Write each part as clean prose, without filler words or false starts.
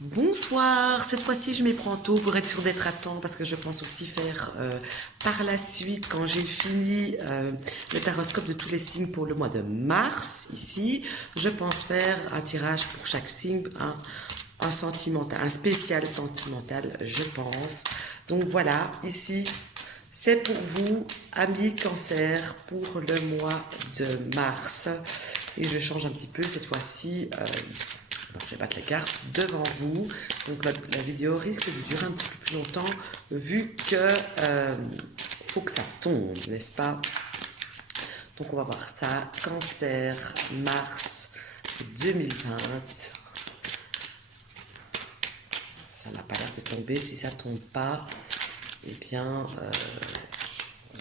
Bonsoir, cette fois-ci je m'y prends tôt pour être sûr d'être à temps parce que je pense aussi faire par la suite quand j'ai fini le taroscope de tous les signes pour le mois de mars ici, je pense faire un tirage pour chaque signe, un sentimental, un spécial sentimental je pense. Donc voilà, ici c'est pour vous, amis cancer, pour le mois de mars. Et je change un petit peu cette fois-ci. Je vais battre les cartes devant vous. Donc la vidéo risque de durer un petit peu plus longtemps vu que faut que ça tombe, n'est-ce pas? Donc on va voir ça. Cancer, mars 2020. Ça n'a pas l'air de tomber. Si ça tombe pas, eh bien,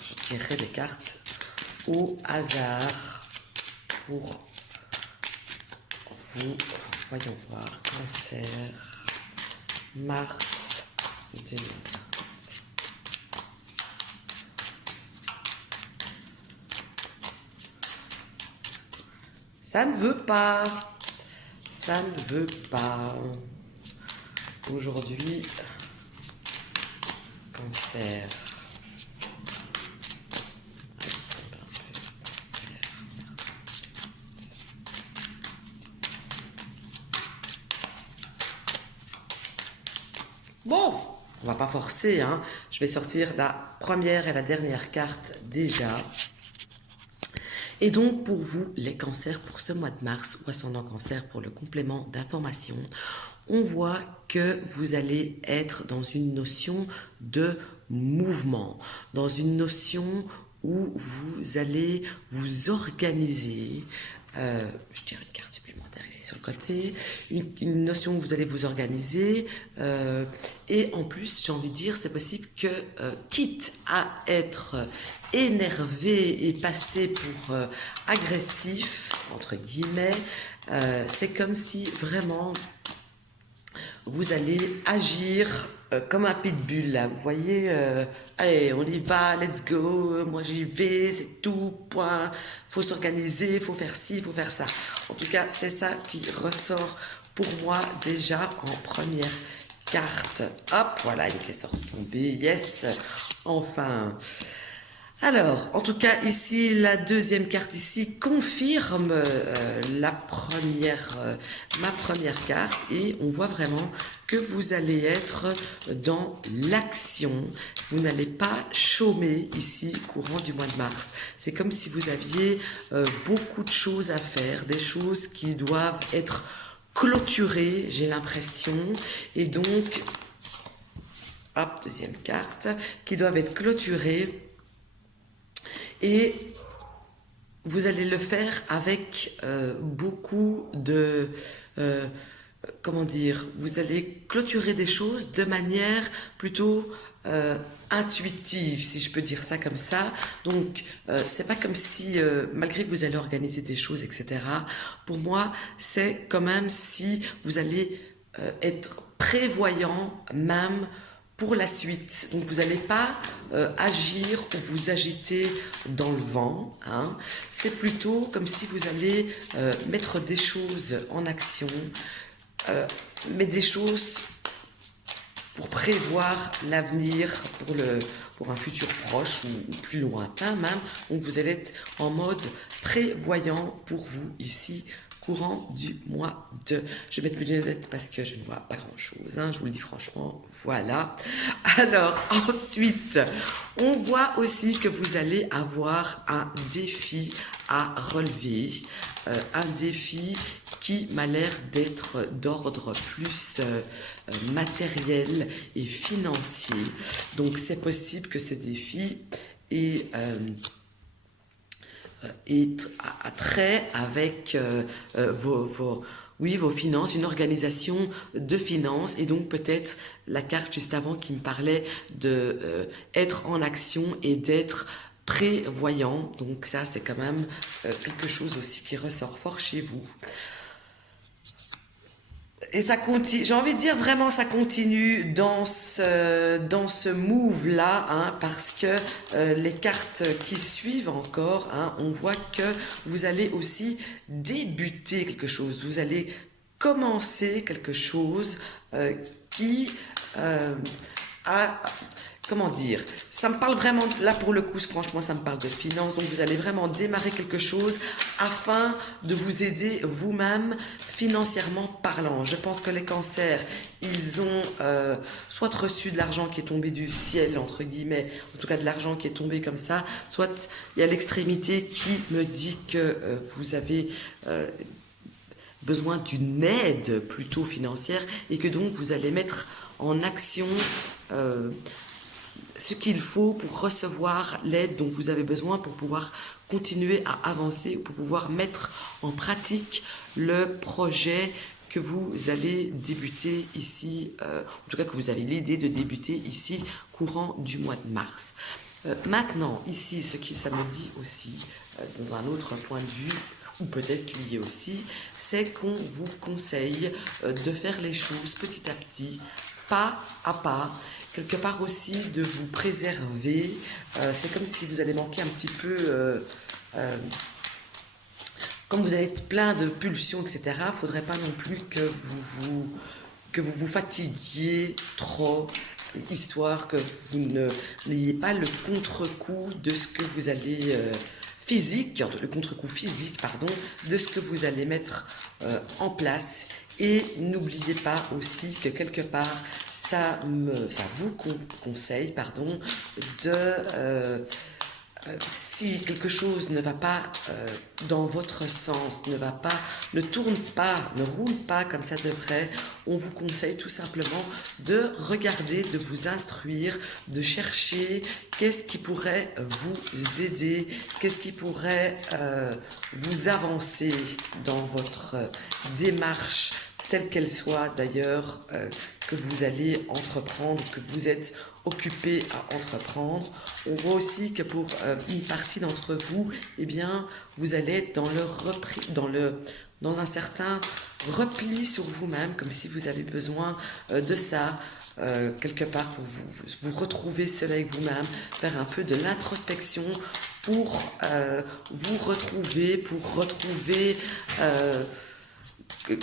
je tirerai des cartes au hasard pour vous. Voyons voir. Cancer, mars 2020. Ça ne veut pas. Ça ne veut pas. Aujourd'hui, cancer. Bon, on va pas forcer, hein. Je vais sortir la première et la dernière carte déjà. Et donc pour vous, les cancers pour ce mois de mars ou ascendant cancer pour le complément d'information, on voit que vous allez être dans une notion de mouvement, dans une notion où vous allez vous organiser. Je tire une carte supplémentaire ici sur le côté, une notion où vous allez vous organiser et en plus j'ai envie de dire c'est possible que quitte à être énervé et passer pour agressif entre guillemets, c'est comme si vraiment vous allez agir comme un pitbull là, vous voyez, allez on y va, let's go, moi j'y vais, c'est tout, point, faut s'organiser, faut faire ci, faut faire ça. En tout cas c'est ça qui ressort pour moi déjà en première carte. Hop, voilà, une qui sort tombée, yes, enfin. Alors, en tout cas, ici, la deuxième carte ici confirme ma première carte et on voit vraiment que vous allez être dans l'action. Vous n'allez pas chômer ici courant du mois de mars. C'est comme si vous aviez beaucoup de choses à faire, des choses qui doivent être clôturées, j'ai l'impression. Et donc, hop, deuxième carte, qui doivent être clôturées. Et vous allez le faire avec beaucoup de... comment dire? Vous allez clôturer des choses de manière plutôt intuitive, si je peux dire ça comme ça. Donc, c'est pas comme si, malgré que vous allez organiser des choses, etc., pour moi, c'est quand même si vous allez être prévoyant même pour la suite. Donc vous n'allez pas agir ou vous agiter dans le vent, hein. C'est plutôt comme si vous allez mettre des choses en action, mais des choses pour prévoir l'avenir, pour un futur proche ou plus lointain même. Donc vous allez être en mode prévoyant pour vous ici, courant du mois de... Je vais mettre mes lunettes parce que je ne vois pas grand-chose, hein, je vous le dis franchement, voilà. Alors, ensuite, on voit aussi que vous allez avoir un défi à relever, un défi qui m'a l'air d'être d'ordre plus matériel et financier. Donc, c'est possible que ce défi ait... à trait avec vos finances, une organisation de finances et donc peut-être la carte juste avant qui me parlait de être en action et d'être prévoyant. Donc ça c'est quand même quelque chose aussi qui ressort fort chez vous. Et ça continue, j'ai envie de dire vraiment ça continue dans ce move-là, hein, parce que les cartes qui suivent encore, hein, on voit que vous allez aussi débuter quelque chose, vous allez commencer quelque chose qui a... Comment dire? Ça me parle vraiment, là pour le coup, franchement, ça me parle de finances. Donc vous allez vraiment démarrer quelque chose afin de vous aider vous-même financièrement parlant. Je pense que les cancers, ils ont soit reçu de l'argent qui est tombé du ciel, entre guillemets, en tout cas de l'argent qui est tombé comme ça, soit il y a l'extrémité qui me dit que vous avez besoin d'une aide plutôt financière et que donc vous allez mettre en action ce qu'il faut pour recevoir l'aide dont vous avez besoin pour pouvoir continuer à avancer, pour pouvoir mettre en pratique le projet que vous allez débuter ici, en tout cas que vous avez l'idée de débuter ici courant du mois de mars. Maintenant, ici, ce que ça me dit aussi, dans un autre point de vue, ou peut-être lié aussi, c'est qu'on vous conseille de faire les choses petit à petit, pas à pas, quelque part aussi de vous préserver. C'est comme si vous allez manquer un petit peu, comme vous allez être plein de pulsions, etc. Il ne faudrait pas non plus que vous fatiguiez trop, histoire que vous n'ayez pas le contre-coup de ce que vous allez... le contre-coup physique, pardon, de ce que vous allez mettre en place. Et n'oubliez pas aussi que quelque part, ça vous conseille, pardon, de... si quelque chose ne va pas dans votre sens, ne tourne pas, ne roule pas comme ça devrait, on vous conseille tout simplement de regarder, de vous instruire, de chercher qu'est-ce qui pourrait vous aider, qu'est-ce qui pourrait vous avancer dans votre démarche, telle qu'elle soit d'ailleurs, que vous allez entreprendre, que vous êtes occupé à entreprendre. On voit aussi que pour une partie d'entre vous, eh bien, vous allez être dans un certain repli sur vous-même, comme si vous avez besoin de ça, quelque part pour vous retrouver seul avec vous-même, faire un peu de l'introspection pour vous retrouver,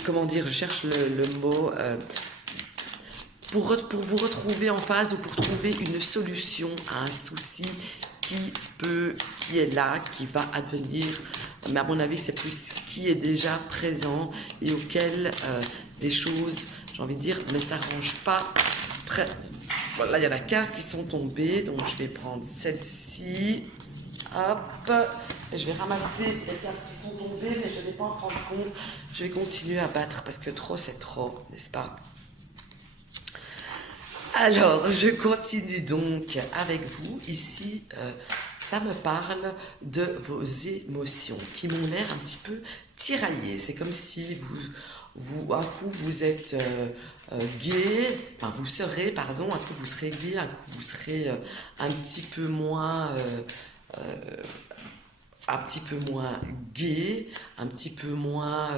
comment dire, je cherche le mot... pour vous retrouver en phase ou pour trouver une solution à un souci qui est là, qui va advenir. Mais à mon avis, c'est plus qui est déjà présent et auquel des choses, j'ai envie de dire, ne s'arrangent pas très... Voilà, il y en a 15 qui sont tombées, donc je vais prendre celle-ci. Hop, et je vais ramasser les cartes qui sont tombées, mais je ne vais pas en prendre compte. Je vais continuer à battre parce que trop, c'est trop, n'est-ce pas? Alors, je continue donc avec vous. Ici, ça me parle de vos émotions qui m'ont l'air un petit peu tiraillées. C'est comme si un coup vous êtes gai, enfin vous serez, pardon, un coup vous serez gai, un coup vous serez un petit peu moins... un petit peu moins gai, un petit peu moins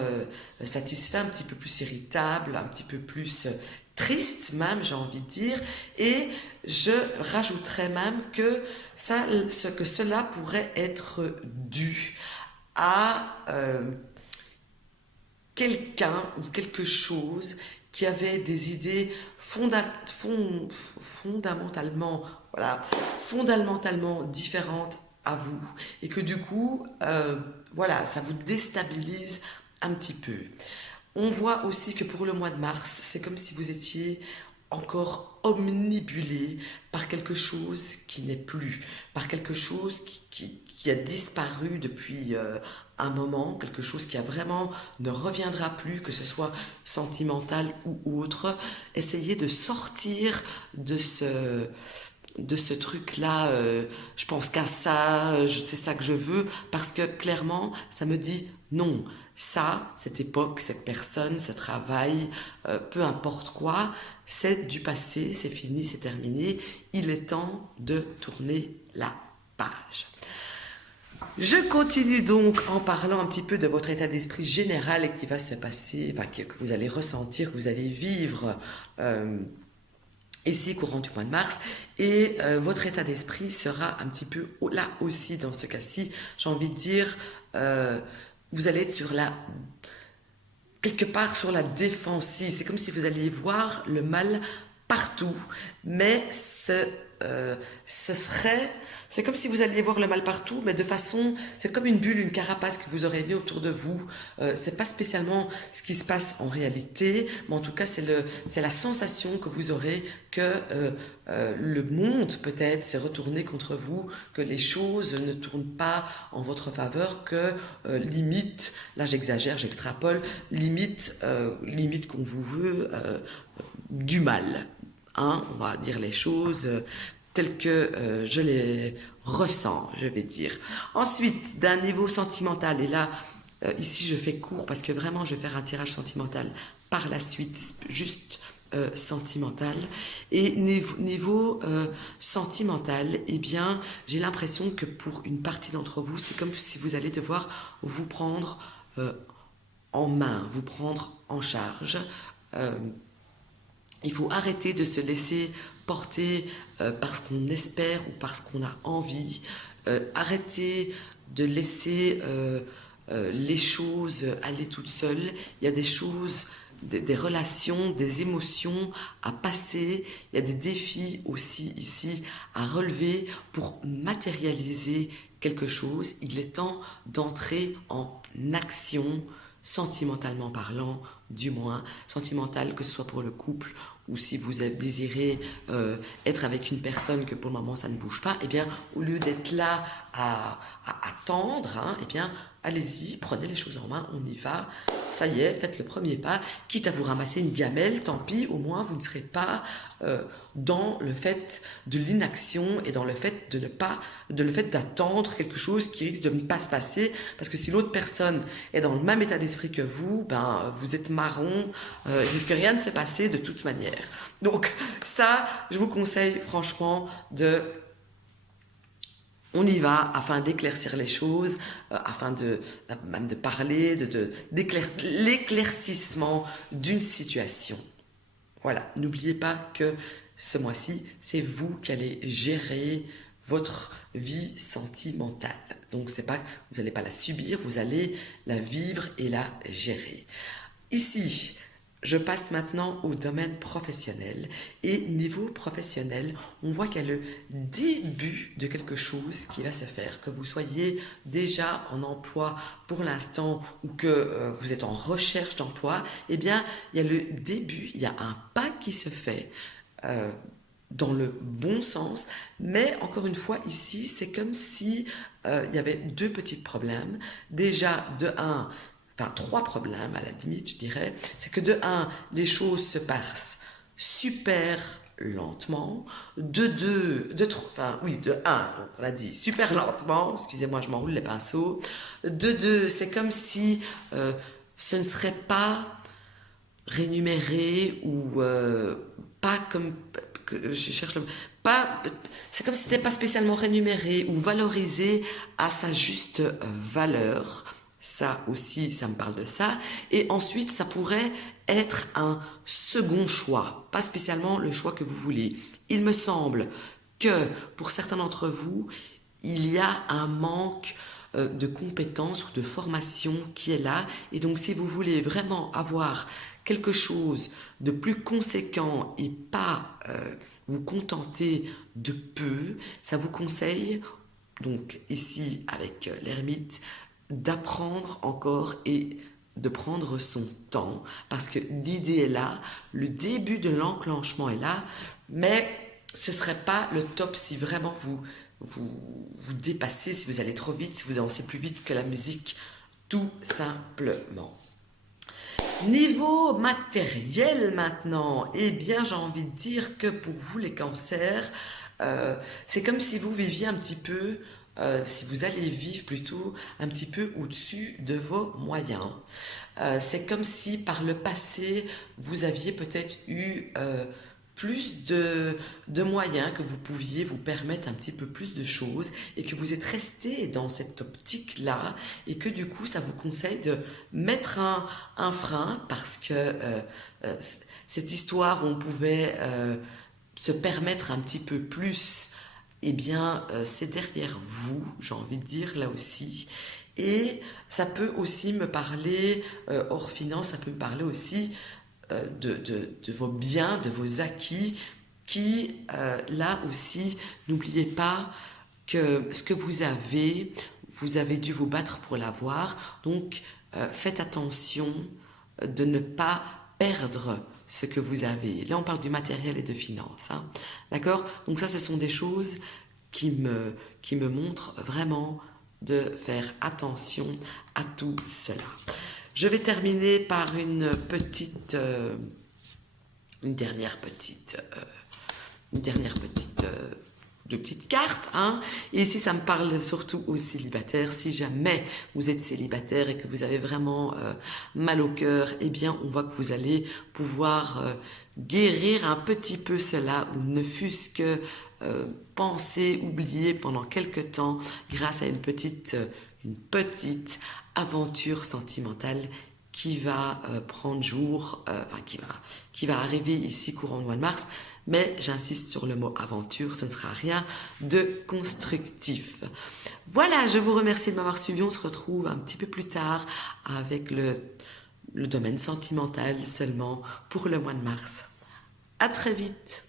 satisfait, un petit peu plus irritable, un petit peu plus triste même, j'ai envie de dire. Et je rajouterais même que cela pourrait être dû à quelqu'un ou quelque chose qui avait des idées fondamentalement différentes à vous et que du coup, voilà, ça vous déstabilise un petit peu. On voit aussi que pour le mois de mars, c'est comme si vous étiez encore omnibulé par quelque chose qui n'est plus, par quelque chose qui a disparu depuis un moment, quelque chose qui a vraiment ne reviendra plus, que ce soit sentimental ou autre. Essayez de sortir de ce truc-là, je pense qu'à ça, c'est ça que je veux, parce que clairement, ça me dit non. Ça, cette époque, cette personne, ce travail, peu importe quoi, c'est du passé, c'est fini, c'est terminé. Il est temps de tourner la page. Je continue donc en parlant un petit peu de votre état d'esprit général et qui va se passer, enfin, que vous allez ressentir, que vous allez vivre ici courant du mois de mars, et votre état d'esprit sera un petit peu là aussi dans ce cas-ci, j'ai envie de dire, vous allez être quelque part sur la défensive. C'est comme si vous alliez voir le mal partout, mais c'est comme si vous alliez voir le mal partout, mais de façon, c'est comme une bulle, une carapace que vous aurez mis autour de vous. C'est pas spécialement ce qui se passe en réalité, mais en tout cas, c'est la sensation que vous aurez que le monde peut-être s'est retourné contre vous, que les choses ne tournent pas en votre faveur, que limite, là j'exagère, j'extrapole, limite qu'on vous veut du mal. Hein, on va dire les choses telles que je les ressens, je vais dire. Ensuite, d'un niveau sentimental, et là, ici je fais court parce que vraiment je vais faire un tirage sentimental par la suite, juste sentimental. Et niveau sentimental, eh bien, j'ai l'impression que pour une partie d'entre vous, c'est comme si vous allez devoir vous prendre en main, vous prendre en charge. Euh, il faut arrêter de se laisser porter parce qu'on espère ou parce qu'on a envie. Arrêter de laisser les choses aller toutes seules. Il y a des choses, des relations, des émotions à passer. Il y a des défis aussi ici à relever pour matérialiser quelque chose. Il est temps d'entrer en action, sentimentalement parlant, du moins, sentimental, que ce soit pour le couple ou si vous désirez être avec une personne que pour le moment ça ne bouge pas, eh bien, au lieu d'être là à attendre, hein, eh bien, allez-y, prenez les choses en main, on y va, ça y est, faites le premier pas, quitte à vous ramasser une gamelle, tant pis, au moins vous ne serez pas dans le fait de l'inaction et dans le fait le fait d'attendre quelque chose qui risque de ne pas se passer, parce que si l'autre personne est dans le même état d'esprit que vous, ben vous êtes marron, il risque rien de se passer de toute manière. Donc ça, je vous conseille franchement on y va afin d'éclaircir les choses, afin même de parler, l'éclaircissement d'une situation. Voilà, n'oubliez pas que ce mois-ci, c'est vous qui allez gérer votre vie sentimentale. Donc c'est pas, vous n'allez pas la subir, vous allez la vivre et la gérer. Ici, je passe maintenant au domaine professionnel. Et niveau professionnel, on voit qu'il y a le début de quelque chose qui va se faire. Que vous soyez déjà en emploi pour l'instant ou que vous êtes en recherche d'emploi, eh bien, il y a le début, il y a un pas qui se fait. Dans le bon sens, mais encore une fois ici c'est comme si il y avait deux petits problèmes. Déjà de un, enfin trois problèmes à la limite je dirais, c'est que de un les choses se passent super lentement, de un donc on a dit super lentement, excusez-moi je m'enroule les pinceaux, de deux c'est comme si ce ne serait pas rémunéré ou pas comme que je cherche le pas c'est comme si c'était pas spécialement rémunéré ou valorisé à sa juste valeur. Ça aussi, ça me parle de ça. Et ensuite, ça pourrait être un second choix, pas spécialement le choix que vous voulez. Il me semble que pour certains d'entre vous, il y a un manque de compétences ou de formation qui est là. Et donc, si vous voulez vraiment avoir quelque chose de plus conséquent et pas vous contenter de peu, ça vous conseille, donc ici avec l'ermite, d'apprendre encore et de prendre son temps, parce que l'idée est là, le début de l'enclenchement est là, mais ce ne serait pas le top si vraiment vous dépassez, si vous allez trop vite, si vous avancez plus vite que la musique, tout simplement. Niveau matériel maintenant, eh bien j'ai envie de dire que pour vous les cancers, c'est comme si vous viviez un petit peu, si vous allez vivre plutôt un petit peu au-dessus de vos moyens. C'est comme si par le passé, vous aviez peut-être eu plus de moyens, que vous pouviez vous permettre un petit peu plus de choses et que vous êtes resté dans cette optique-là et que du coup, ça vous conseille de mettre un frein parce que cette histoire où on pouvait se permettre un petit peu plus, eh bien, c'est derrière vous, j'ai envie de dire, là aussi. Et ça peut aussi me parler, hors finance, ça peut me parler aussi de vos biens, de vos acquis, qui, là aussi, n'oubliez pas que ce que vous avez dû vous battre pour l'avoir. Donc, faites attention de ne pas perdre ce que vous avez. Là, on parle du matériel et de finances. Hein. D'accord? Donc ça, ce sont des choses qui me montrent vraiment de faire attention à tout cela. Je vais terminer par une dernière petite de petites cartes. Hein. Et ici, ça me parle surtout aux célibataires. Si jamais vous êtes célibataire et que vous avez vraiment mal au cœur, eh bien, on voit que vous allez pouvoir guérir un petit peu cela, ou ne fût-ce que penser, oublier pendant quelque temps, grâce à une petite aventure sentimentale qui va prendre jour, qui va arriver ici courant le mois de mars. Mais j'insiste sur le mot aventure, ce ne sera rien de constructif. Voilà, je vous remercie de m'avoir suivi. On se retrouve un petit peu plus tard avec le domaine sentimental seulement pour le mois de mars. À très vite.